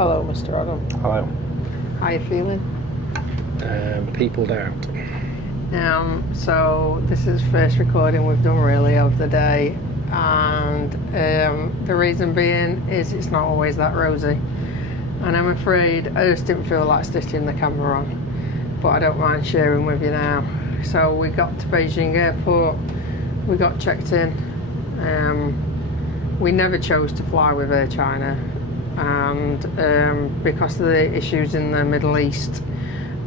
Hello, Mr. Adam. Hello. How you feeling? Peopled out. So this is first recording we've done really of the day, and the reason being is it's not always that rosy, and I'm afraid I just didn't feel like stitching the camera on, but I don't mind sharing with you now. So we got to Beijing airport, we got checked in. We never chose to fly with Air China, and because of the issues in the Middle East,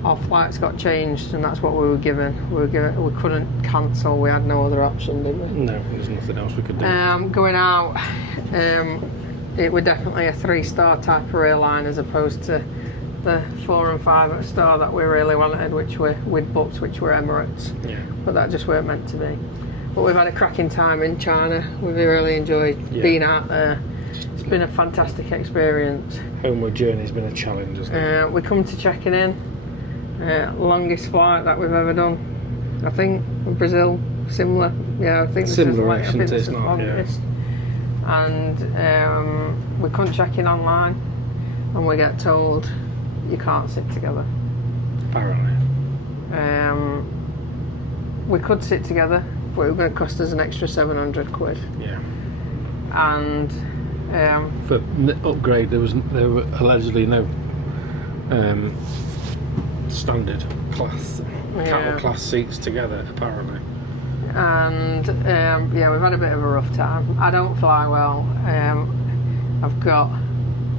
our flights got changed, and that's what we were given. We couldn't cancel. We had no other option, did we? No, there's nothing else we could do. Going out, it was definitely a 3-star type of airline as opposed to the 4 and 5 star that we really wanted, which we'd booked, which were Emirates. Yeah. But that just weren't meant to be. But we've had a cracking time in China. We've really enjoyed being out there. It's been a fantastic experience. Homeward journey's been a challenge, hasn't it? We come to checking in. Longest flight that we've ever done, I think. Brazil, similar. Yeah, I think this Similar, is like, it's not, longest. Yeah. And we couldn't check in online, and we get told you can't sit together. Apparently. We could sit together, but it was going to cost us an extra 700 quid. Yeah. And for upgrade, there were allegedly no standard class, cattle class seats together, apparently. And we've had a bit of a rough time. I don't fly well. I've got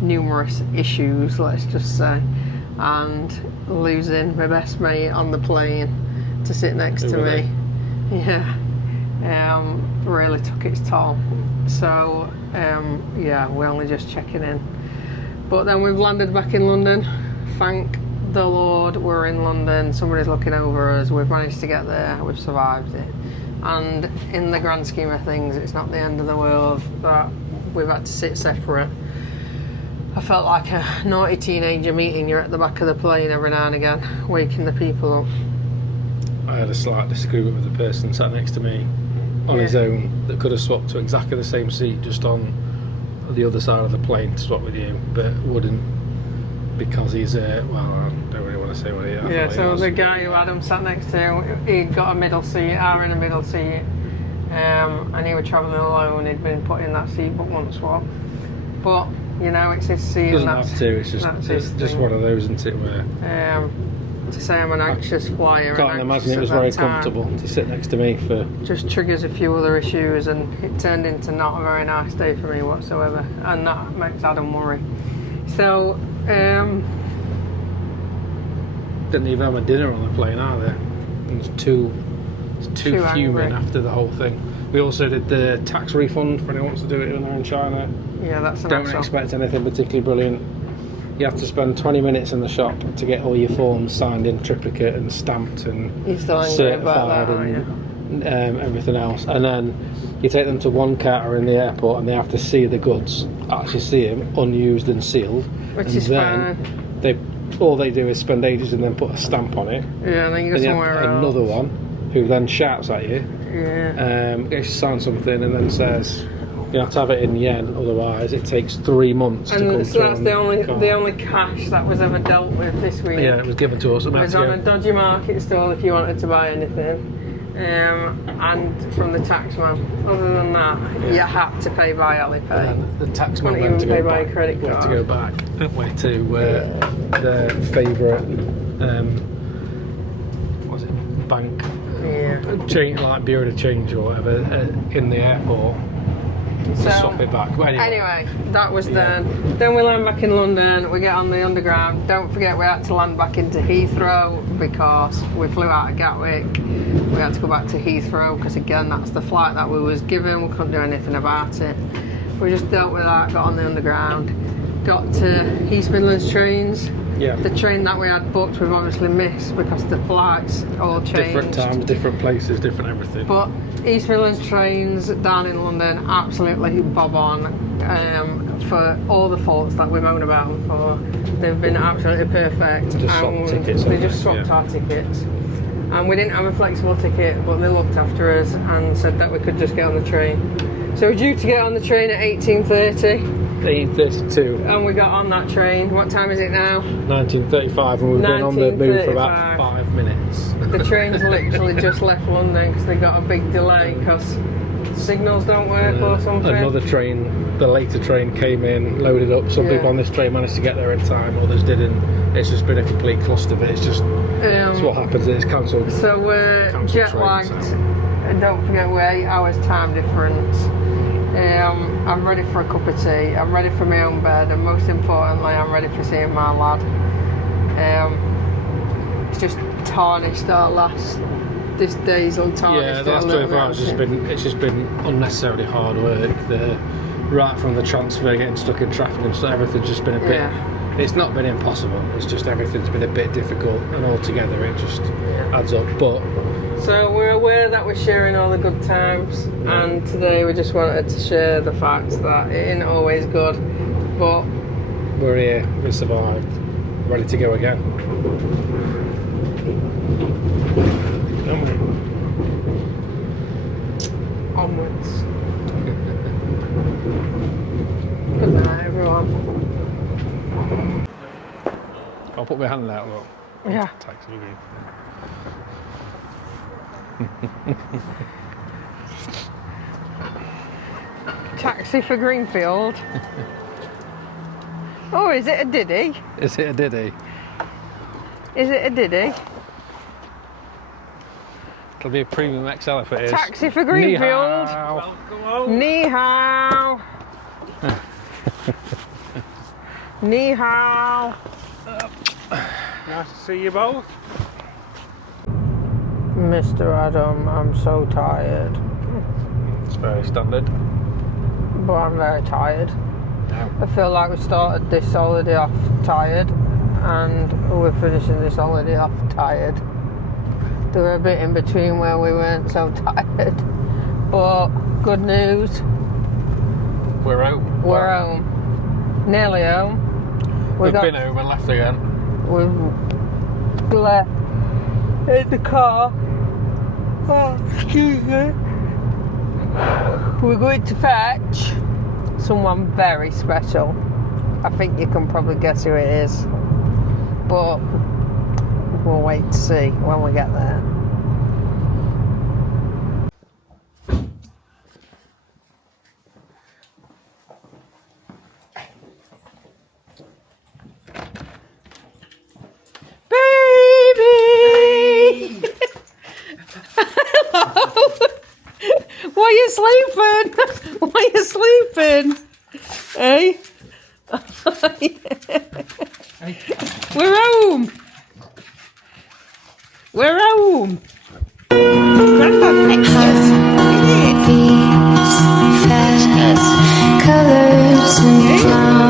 numerous issues, let's just say, and losing my best mate on the plane to sit next to me, really took its toll. So we're only just checking in, but then we've landed back in London. Thank the Lord, we're in London. Somebody's looking over us. We've managed to get there. We've survived it, and in the grand scheme of things, it's not the end of the world that we've had to sit separate. I felt like a naughty teenager meeting you at the back of the plane every now and again, waking the people up. I had a slight disagreement with the person sat next to me on his own that could have swapped to exactly the same seat just on the other side of the plane to swap with you, but wouldn't because he's I don't really want to say what he is. Yeah, so the guy who Adam sat next to, he'd got a middle seat, I were in a middle seat, and he was travelling alone. He'd been put in that seat but won't swap. But you know, it's his seat. Doesn't have to. It's just one of those, isn't it? Where to say I'm an anxious flyer. Can't imagine it was very comfortable to sit next to me for. Just triggers a few other issues, and it turned into not a very nice day for me whatsoever, and that makes Adam worry. So. Didn't even have my dinner on the plane either. It's too fuming after the whole thing. We also did the tax refund for anyone who wants to do it when they're in China. Yeah, that's an Don't expect anything particularly brilliant. You have to spend 20 minutes in the shop to get all your forms signed in triplicate and stamped and certified and everything else. And then you take them to one counter in the airport and they have to see the goods, actually see them unused and sealed. Which is fine. All they do is spend ages and then put a stamp on it. Yeah, and then you go somewhere else. Another one who then shouts at you. Yeah. Gets you to sign something and then says you have to have it in yen, otherwise it takes 3 months to come. So that's the only cash that was ever dealt with this week. Yeah, it was given to us. It was on a dodgy market stall if you wanted to buy anything. And from the taxman. Other than that, you had to pay by Alipay. The taxman went to go by back. credit card. We had to go back, didn't we, to their favourite was it bank? Yeah. Change, like Bureau de Change or whatever, in the airport. So, swap it back. But anyway, that was done. Then we land back in London, we get on the underground. Don't forget we had to land back into Heathrow because we flew out of Gatwick. We had to go back to Heathrow because again that's the flight that we was given. We couldn't do anything about it. We just dealt with that, got on the underground, got to East Midlands Trains. Yeah. The train that we had booked we've obviously missed because the flights all changed. Different times, different places, different everything. But East Midlands Trains down in London, absolutely bob on for all the faults that we moan about them for. They've been absolutely perfect. They just swapped our tickets. And we didn't have a flexible ticket, but they looked after us and said that we could just get on the train. So we're due to get on the train at 18:30. 1832. And we got on that train. What time is it now? 1935, and we've been on the move for about 5 minutes. The train's literally just left London because they got a big delay because signals don't work or something. Another train, the later train came in, loaded up. Some people on this train managed to get there in time, others didn't. It's just been a complete cluster. It's just it's what happens. It's cancelled. So we're jet lagged. And don't forget we're 8 hours time difference. I'm ready for a cup of tea. I'm ready for my own bed, and most importantly, I'm ready for seeing my lad. It's just tarnished this day's untarnished. Yeah, the last 24 hours it's just been unnecessarily hard work. Right from the transfer, getting stuck in traffic and stuff, everything's just been a bit. It's not been impossible. It's just everything's been a bit difficult, and altogether it just adds up. But so we're aware that we're sharing all the good times, and today we just wanted to share the fact that it ain't always good, but we're here, we survived, ready to go again. Onwards. Good night, everyone. I'll put my hand out, look. Yeah. Taxi green. Taxi for Greenfield. Oh, is it a DiDi? Is it a DiDi? Is it a DiDi? It'll be a premium XL if it is. Taxi for Greenfield. Ni hao. Ni hao. Nice to see you both. Mr. Adam, I'm so tired. It's very standard. But I'm very tired. No. I feel like we started this holiday off tired, and we're finishing this holiday off tired. There were a bit in between where we weren't so tired. But good news. We're home. We're home. Nearly home. We've been home and left again. We've left in the car. Oh, excuse me. We're going to fetch someone very special. I think you can probably guess who it is. But we'll wait to see when we get there. Why are you sleeping? Why are you sleeping? Hey? We're home. We're home. Colours and